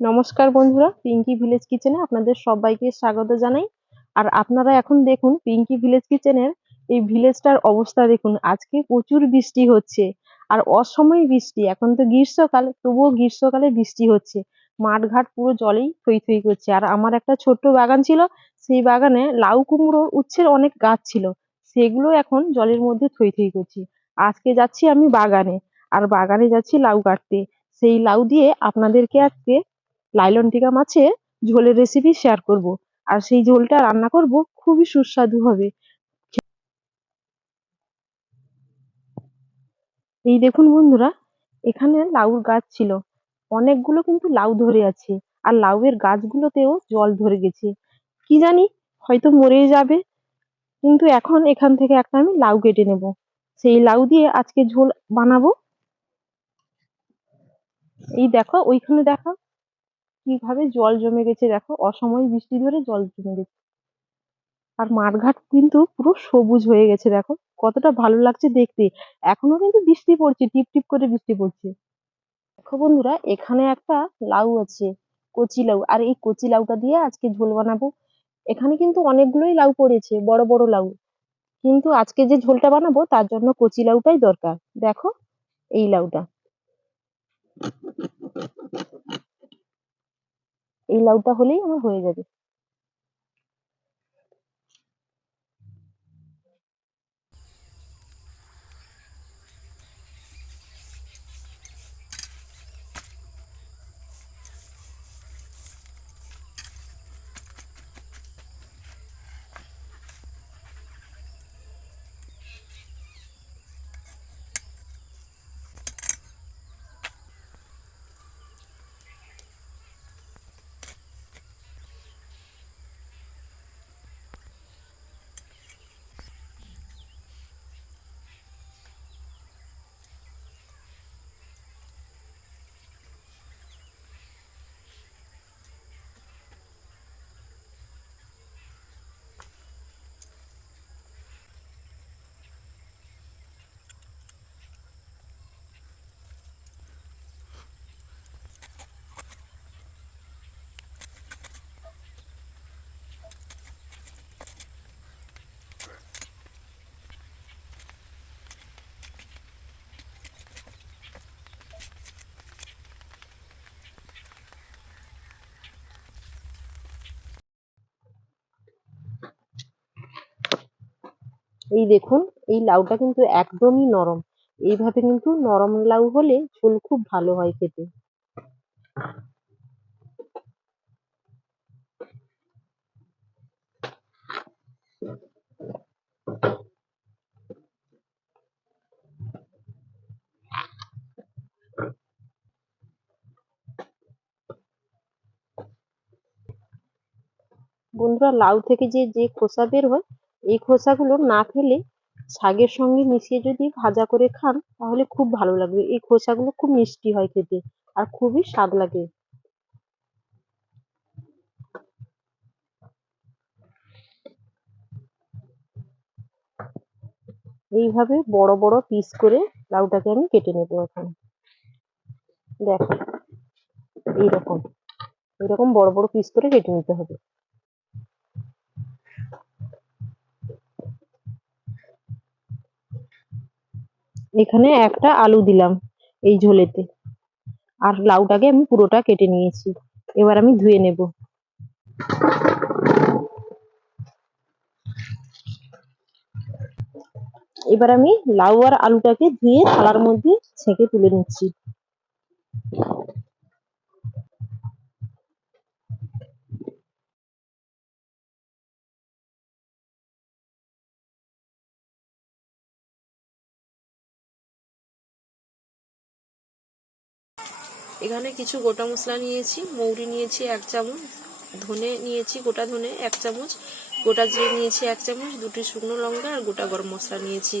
নমস্কার বন্ধুরা পিঙ্কি ভিলেজ কিচেনে আপনাদের সবাইকে স্বাগত জানাই। আর আপনারা এখন দেখুন পিঙ্কি ভিলেজ কিচেনের এই ভিলেজটার অবস্থা দেখুন। আজকে প্রচুর বৃষ্টি হচ্ছে, আর অসময়ে বৃষ্টি। এখন তো গ্রীষ্মকাল, তবুও গ্রীষ্মকালে বৃষ্টি হচ্ছে। মাঠঘাট পুরো জলেই থই থই করছে। আর আমার একটা ছোট্ট বাগান ছিল, সেই বাগানে লাউ কুমড়ো উচ্ছের অনেক গাছ ছিল। সেগুলো এখন জলের মধ্যে থই থই করছে। আজকে যাচ্ছি আমি বাগানে, আর বাগানে যাচ্ছি লাউ কাটতে। সেই লাউ দিয়ে আপনাদেরকে আজকে লাইলন টিকা মাছের ঝোলের রেসিপি শেয়ার করব। আর সেই ঝোলটা রান্না করব, খুবই সুস্বাদু হবে। এই দেখুন বন্ধুরা, এখানে লাউর গাছ ছিল। অনেকগুলো কিন্তু লাউ ধরে আছে। আর লাউয়ের গাছগুলোতেও জল ধরে গেছে। কি জানি, হয়তো মরে যাবে। কিন্তু এখন এখান থেকে একটা আমি লাউ কেটে নেব। সেই লাউ দিয়ে আজকে ঝোল বানাবো। এই দেখো, ওইখানে দেখো কীভাবে জল জমে গেছে দেখো? অসময় বৃষ্টি ধরে জল জমে গেছে। আর মাঠঘাট কিন্তু পুরো সবুজ হয়ে গেছে দেখো। কতটা ভালো লাগছে দেখতে। এখনও কিন্তু বৃষ্টি পড়ছে, টিপ টিপ করে বৃষ্টি পড়ছে। দেখো বন্ধুরা, এখানে একটা লাউ আছে, কচি লাউ। আর এই কচি লাউটা দিয়ে আজকে ঝোল বানাবো। এখানে কিন্তু অনেকগুলোই লাউ পড়েছে, বড় বড় লাউ। কিন্তু আজকে যে ঝোলটা বানাবো, তার জন্য কচি লাউটাই দরকার। দেখো, এই লাউটা। এই লাউটা হলেই আমার হয়ে যাবে। এই দেখুন, এই লাউটা কিন্তু একদমই নরম। এইভাবে কিন্তু নরম লাউ হলে ঝোল খুব ভালো হয় খেতে। বন্ধুরা, লাউ থেকে যে যে খোসা বের হয় এই খোসাগুলো না ফেলে শাকের সঙ্গে মিশিয়ে যদি ভাজা করে খান, তাহলে খুব ভালো লাগবে। এই খোসাগুলো খুব মিষ্টি হয় খেতে আর খুবই স্বাদ লাগে। এইভাবে বড় বড় পিস করে লাউটাকে আমি কেটে নেব এখন। দেখো, এইরকম এরকম বড় বড় পিস করে কেটে নিতে হবে। এখানে একটা আলু দিলাম এই ঝোলেতে। আর লাউটাকে আমি পুরোটা কেটে নিয়েছি। এবার আমি ধুয়ে নেব। এবার আমি লাউ আর আলুটাকে ধুয়ে থালার মধ্যে ছেঁকে তুলে নিচ্ছি। এখানে কিছু গোটা মশলা নিয়েছি, মৌরি নিয়েছি এক চামচ, ধনে নিয়েছি গোটা ধনে এক চামচ, গোটা জিরে নিয়েছি এক চামচ, দুটি শুকনো লঙ্কা আর গোটা গরম মশলা নিয়েছি।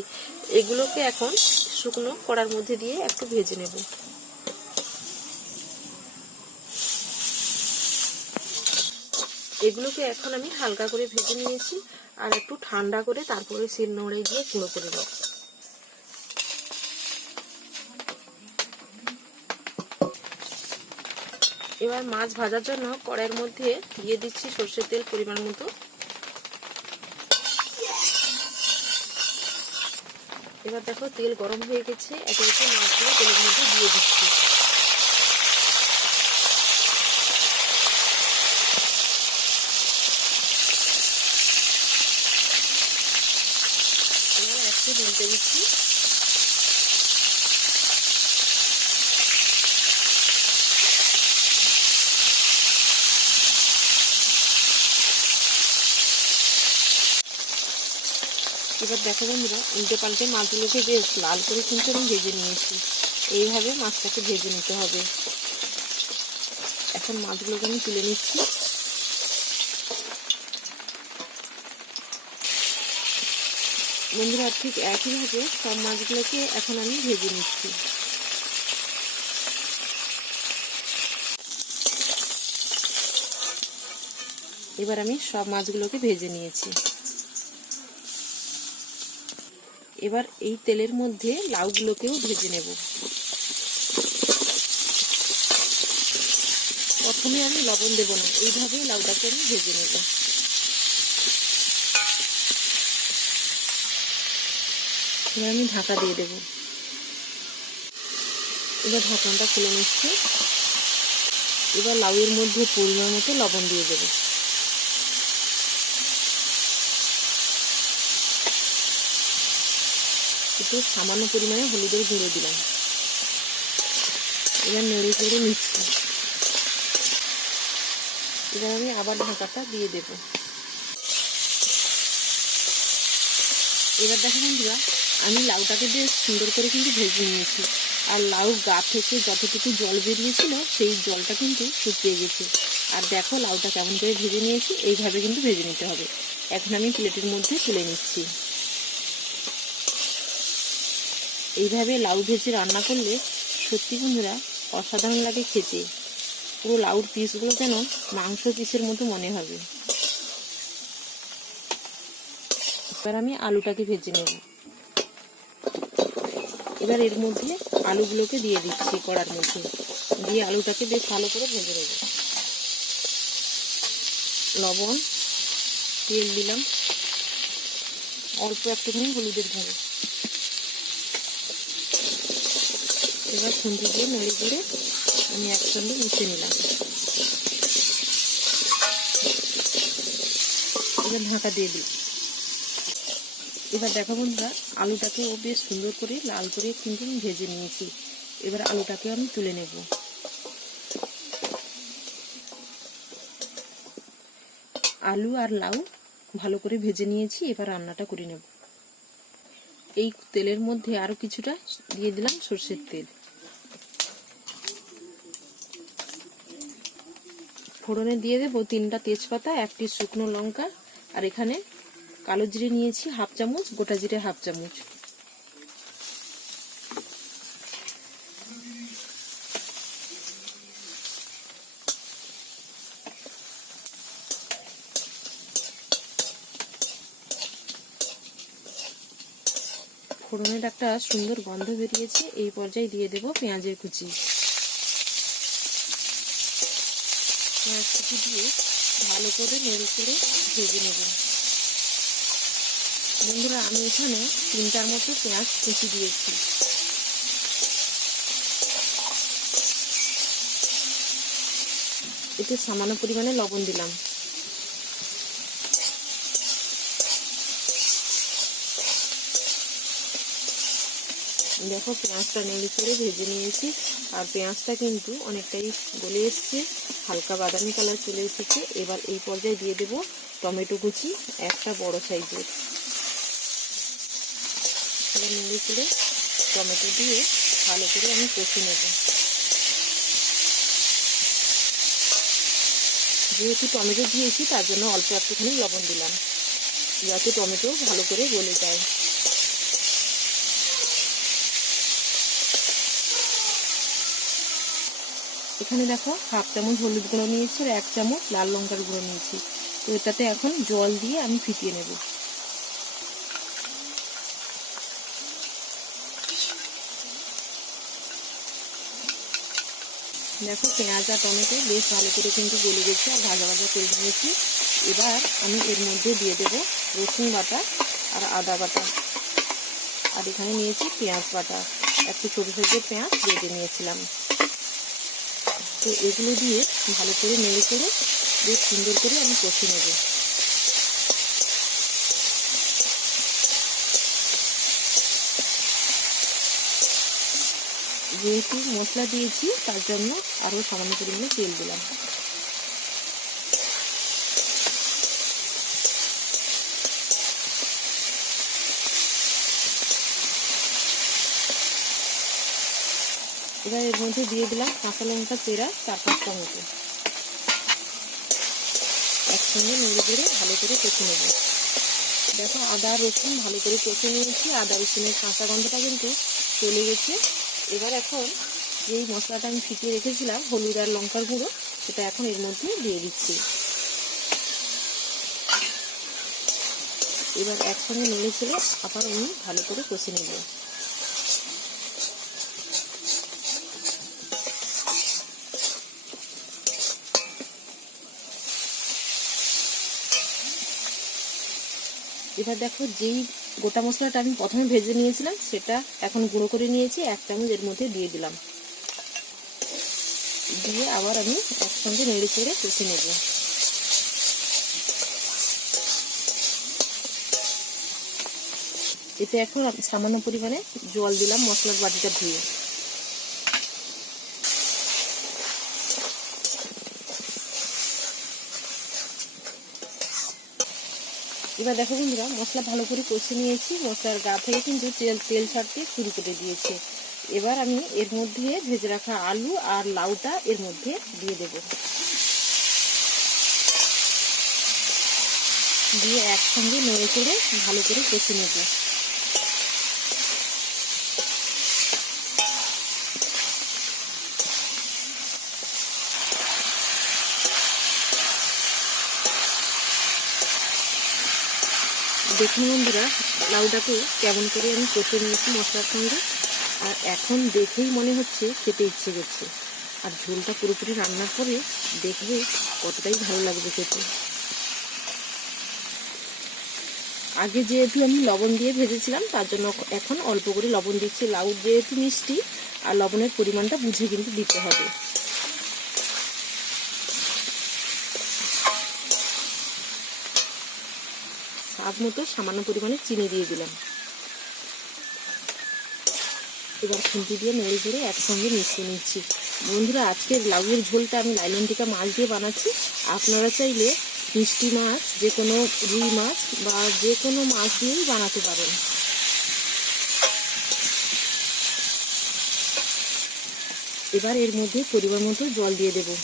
এগুলোকে এখন শুকনো কড়ার মধ্যে দিয়ে একটু ভেজে নেব। এগুলোকে এখন আমি হালকা করে ভেজে নিয়েছি আর একটু ঠান্ডা করে তারপরে শিল নোড়ে দিয়ে গুঁড়ো করে নেব। এবার মাছ ভাজার জন্য কড়াইয়ের মধ্যে দিয়ে দিচ্ছি সর্ষের তেল পরিমাণ মতো। এবার দেখো তেল গরম হয়ে গেছে, একে একে মাছগুলো তেলের মধ্যে দিয়ে দিচ্ছি। এবার একটু দিতে দিচ্ছি এবার দেখো বন্ধুরা, উল্টে পাল্টে মাছগুলোকে বেশ লাল করে কিন্তু আমি ভেজে নিয়েছি। এইভাবে মাছটাকে ভেজে নিতে হবে। এখন মাছগুলোকে আমি তুলে নিচ্ছি। বন্ধুরা, ঠিক একইভাবে সব মাছগুলোকে এখন আমি ভেজে নিচ্ছি। এবার আমি সব মাছগুলোকে ভেজে নিয়েছি। এবার এই তেলের মধ্যে লাউগুলোকেও ভেজে নেব। প্রথমে আমি লবণ দেব না, এইভাবেই লাউটাকে আমি ভেজে নেব। এবার আমি ঢাকা দিয়ে দেব। এবার ঢাকনাটা খুলে নিচ্ছি। এবার লাউয়ের মধ্যে পরিমাণ মতো লবণ দিয়ে দেবো। একটু সামান্য পরিমাণে হলুদের গুঁড়ো দিলাম। এবার নেড়ে চেড়ে নিচ্ছি। এবার আমি আবার ঢাকাটা দিয়ে দেব। এবার দেখো বন্ধুরা, আমি লাউটাকে বেশ সুন্দর করে কিন্তু ভেজে নিয়েছি। আর লাউ গা থেকে যতটুকু জল বেরিয়েছিল, সেই জলটা কিন্তু শুকিয়ে গেছে। আর দেখো লাউটা কেমন করে ভেজে নিয়েছি, এইভাবে কিন্তু ভেজে নিতে হবে। এখন আমি প্লেটের মধ্যে তুলে নিচ্ছি। এইভাবে লাউ ভেজে রান্না করলে সত্যি বন্ধুরা অসাধারণ লাগে খেতে। পুরো লাউর পিসগুলো যেন মাংস পিসের মতো মনে হবে। এবার আমি আলুটাকে ভেজে নেব। এবার এর মধ্যে আলুগুলোকে দিয়ে দিচ্ছি কড়ার মধ্যে। দিয়ে আলুটাকে বেশ ভালো করে ভেজে নেব। লবণ, তেল দিলাম। অল্প একটুখানি হলুদের গুঁড়ো। এবার খুন্তি দিয়ে নেড়ে করে আমি একসঙ্গে মিশে নিলাম। এবার ঢাকা দিয়ে দিই এবার দেখো বন্ধুরা, আলুটাকেও বেশ সুন্দর করে লাল করে কিন্তু আমি ভেজে নিয়েছি। এবার আলুটাকে আমি তুলে নেব। আলু আর লাউ ভালো করে ভেজে নিয়েছি, এবার রান্নাটা করে নেব। এই তেলের মধ্যে আরও কিছুটা দিয়ে দিলাম সর্ষের তেল। ফোড়নে দিয়ে দেবো তিনটা তেজপাতা একটি শুকনো লঙ্কা, আর এখানে কালো জিরে নিয়েছি হাফ চামচ, গোটা জিরে হাফ চামচ। ফোড়নের একটা সুন্দর গন্ধ বেরিয়েছে, এই পর্যায়ে দিয়ে দেব পেঁয়াজের কুচি। কুচি দিয়ে ভালো করে নেড়ে চেড়ে ভেজে নেব। বন্ধুরা, আমি এখানে তিনটার মতো পেঁয়াজ কুচি দিয়েছি। এতে সামান্য পরিমাণে লবণ দিলাম। দেখো, পেঁয়াজটা নেড়ে চেড়ে ভেজে নিয়েছি। আর পেঁয়াজটা কিন্তু অনেকটাই গলে এসছে। হালকা বাদামি কালার চলে এসেছে। এবার এই পর্যায়ে দিয়ে দেব টমেটো কুচি, একটা বড় সাইজের। নেড়ে চেড়ে টমেটো দিয়ে ভালো করে আমি কষে নেব। যেহেতু টমেটো দিয়েছি, তার জন্য অল্প একটুখানি লবণ দিলাম। যাতে টমেটো ভালো করে গলে যায়। এখানে দেখো হাফ চামচ হলুদ গুঁড়ো নিয়েছি আর এক চামচ লাল লঙ্কার গুঁড়ো নিয়েছি। তো এটাতে এখন জল দিয়ে আমি ফিটিয়ে নেব। দেখো পেঁয়াজ আর টমেটো বেশ ভালো করে কিন্তু গলে গেছে আর ভাজা ভাজা করে নিয়েছি এবার আমি এর মধ্যে দিয়ে দেব রসুন বাটা আর আদা বাটা। আর এখানে নিয়েছি পেঁয়াজ বাটা। একটু ছোটো ছোটো পেঁয়াজ বেটে নিয়েছিলাম। তো এগুলো দিয়ে ভালো করে নেড়ে করে বেশ সুন্দর করে আমি কষে নেব। যেহেতু মশলা দিয়েছি, তার জন্য আরও সামান্য পরিমাণে তেল দিলাম। এবার এর মধ্যে দিয়ে দিলাম কাঁচা লঙ্কা চেরা, চার পাঁচটা মতো একসঙ্গে নেড়ে করে ভালো করে কষে নেব। দেখো আদা, রসুন ভালো করে কষে নিয়েছি, আদা, রসুনের কাঁচা গন্ধটা কিন্তু চলে গেছে। এবার এখন যেই মশলাটা আমি ফিটিয়ে রেখেছিলাম, হলুদ আর লঙ্কার গুঁড়ো, সেটা এখন এর মধ্যে দিয়ে দিচ্ছি। এবার একসঙ্গে নেড়ে ছেড়ে আবার আমি ভালো করে কষে নেব। এবার দেখো যেই গোটা মশলাটা আমি প্রথমে ভেজে নিয়েছিলাম, সেটা এখন গুঁড়ো করে নিয়েছি, এক চামচ এর মধ্যে দিয়ে দিলাম। দিয়ে আবার আমি একসঙ্গে নেড়ে চেড়ে কষে নেব। এতে এখন সামান্য পরিমাণে জল দিলাম মশলার বাটিটা ধুয়ে। এবার দেখো বন্ধুরা, মশলা ভালো করে কষে নিয়েছি। মশলার গা থেকে কিন্তু তেল তেল ছাড়তে শুরু করে দিয়েছে। এবার আমি এর মধ্যে ভেজে রাখা আলু আর লাউটা এর মধ্যে দিয়ে দেব। দিয়ে একসঙ্গে নেড়ে করে ভালো করে কষে নেব। দেখুন বন্ধুরা লাউটাকে কেমন করে আমি কষে নিয়েছি মশলার সঙ্গে। আর এখন দেখেই মনে হচ্ছে খেতে ইচ্ছে করছে। আর ঝোলটা পুরোপুরি রান্না করে দেখবে কতটাই ভালো লাগবে খেতে। আগে যেহেতু আমি লবণ দিয়ে ভেজেছিলাম, তার জন্য এখন অল্প করে লবণ দিচ্ছি। লাউ যেহেতু মিষ্টি, আর লবণের পরিমাণটা বুঝে কিন্তু দিতে হবে। স্বাদ মতো সামান্য পরিমাণে চিনি দিয়ে দিলাম। এবার খুন্তি দিয়ে নেড়ে ধরে একসঙ্গে মিশিয়ে নিচ্ছি। বন্ধুরা, আজকের লাউয়ের ঝোলটা আমি লাইলন টিকা মাছ দিয়ে বানাচ্ছি। আপনারা চাইলে মিষ্টি মাছ, যে কোনো রুই মাছ বা যে কোনো মাছ দিয়েই বানাতে পারেন। এবার এর মধ্যে পরিমাণ মতো জল দিয়ে দেবো।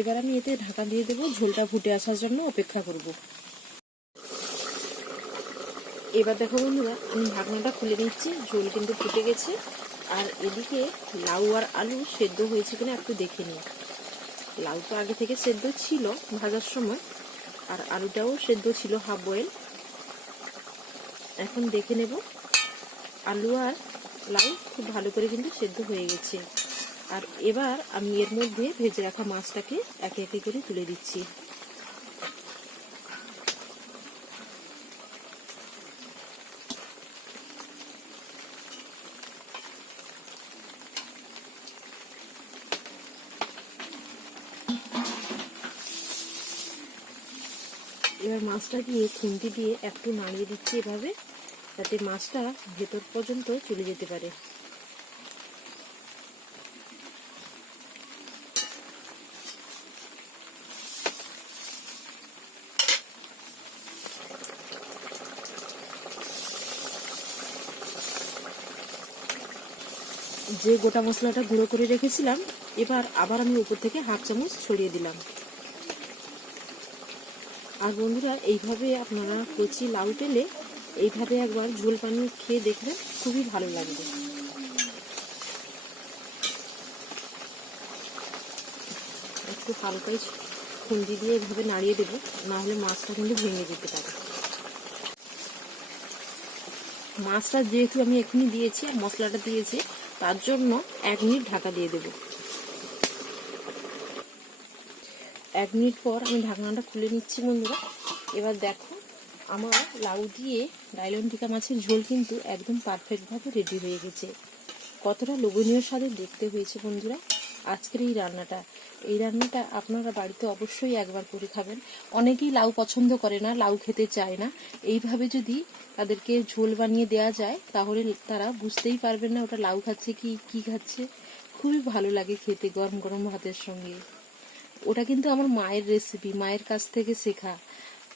এবার আমি এতে ঢাকা দিয়ে দেবো, ঝোলটা ফুটে আসার জন্য অপেক্ষা করব। এবার দেখো বন্ধুরা, আমি ঢাকনাটা খুলে নিচ্ছি, ঝোল কিন্তু ফুটে গেছে। আর এদিকে লাউ আর আলু সেদ্ধ হয়েছে কিনা একটু দেখে নিই। লাউ তো আগে থেকে সেদ্ধ ছিল ভাজার সময়, আর আলুটাও সেদ্ধ ছিল হাফ বয়েল। এখন দেখে নেব, আলু আর লাউ খুব ভালো করে কিন্তু সেদ্ধ হয়ে গেছে। আর এবার আমি এর মধ্যে ভেজে রাখা মাছটাকে একে একে করে তুলে দিচ্ছি। এবার মাছটা দিয়ে খুন্তি দিয়ে একটু নাড়িয়ে দিচ্ছি এভাবে, যাতে মাছটা ভেতর পর্যন্ত চলে যেতে পারে। যে গোটা মশলাটা গুঁড়ো করে রেখেছিলাম, এবার আবার আমি উপর থেকে হাফ চামচ ছড়িয়ে দিলাম। আর বন্ধুরা, এইভাবে আপনারা কচি লাউ পেলে এইভাবে একবার ঝোল পানীয় খেয়ে দেখলে খুবই ভালো লাগবে। একটু হালকাই খুন্দি দিয়ে এভাবে নাড়িয়ে দেবো না হলে মাছটা কিন্তু ভেঙে যেতে পারে। মাছটা যেহেতু আমি এখনই দিয়েছি, আর মশলাটা দিয়েছি তার জন্য এক মিনিট ঢাকা দিয়ে দেব। এক মিনিট পর আমি ঢাকনাটা খুলে নিচ্ছি বন্ধুরা। এবার দেখো, আমার লাউ দিয়ে ডাইলন টিকা মাছের ঝোল কিন্তু একদম পারফেক্টভাবে রেডি হয়ে গেছে। কতটা লোভনীয় স্বাদে দেখতে হয়েছে বন্ধুরা। আজকের এই রান্নাটা এই রান্নাটা আপনারা বাড়িতে অবশ্যই একবার করে খাবেন। অনেকেই লাউ পছন্দ করে না, লাউ খেতে চায় না। এইভাবে যদি তাদেরকে ঝোল বানিয়ে দেওয়া যায়, তাহলে তারা বুঝতেই পারবেন না ওটা লাউ খাচ্ছে কি কি খাচ্ছে। খুবই ভালো লাগে খেতে গরম গরম ভাতের সঙ্গে। ওটা কিন্তু আমার মায়ের রেসিপি মায়ের কাছ থেকে শেখা।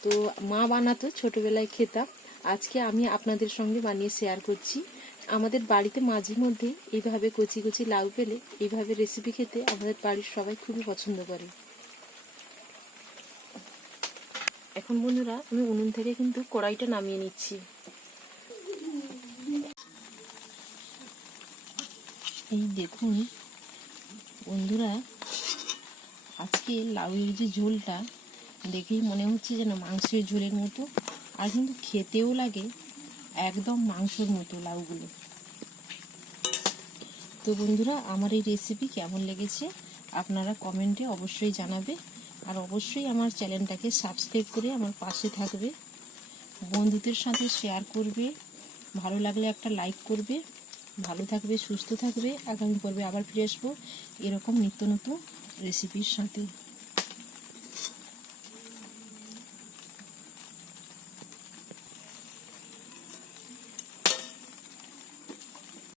তো মা বানাতো, ছোটবেলায় খেতাম। আজকে আমি আপনাদের সঙ্গে বানিয়ে শেয়ার করছি। আমাদের বাড়িতে মাঝে মধ্যে এইভাবে কচি কচি লাউ পেলে এইভাবে রেসিপি খেতে আমাদের বাড়ির সবাই খুবই পছন্দ করে। এখন বন্ধুরা, আমি উনুন থেকে কিন্তু কড়াইটা নামিয়ে নিচ্ছি। এই দেখুন বন্ধুরা, আজকে লাউয়ের যে ঝোলটা, দেখেই মনে হচ্ছে যেন মাংসের ঝোলের মতো। আর কিন্তু খেতেও লাগে একদম মাংসর মতো লাউগুলো। তো বন্ধুরা, আমার এই রেসিপি কেমন লেগেছে আপনারা কমেন্টে অবশ্যই জানাবে। আর অবশ্যই আমার চ্যানেলটাকে সাবস্ক্রাইব করে আমার পাশে থাকবে। বন্ধুদের সাথে শেয়ার করবে, ভালো লাগলে একটা লাইক করবে, ভালো থাকবে, সুস্থ থাকবে, আগামী পর্বে আবার ফিরে আসব এরকম নিত্য নতুন রেসিপির সাথে।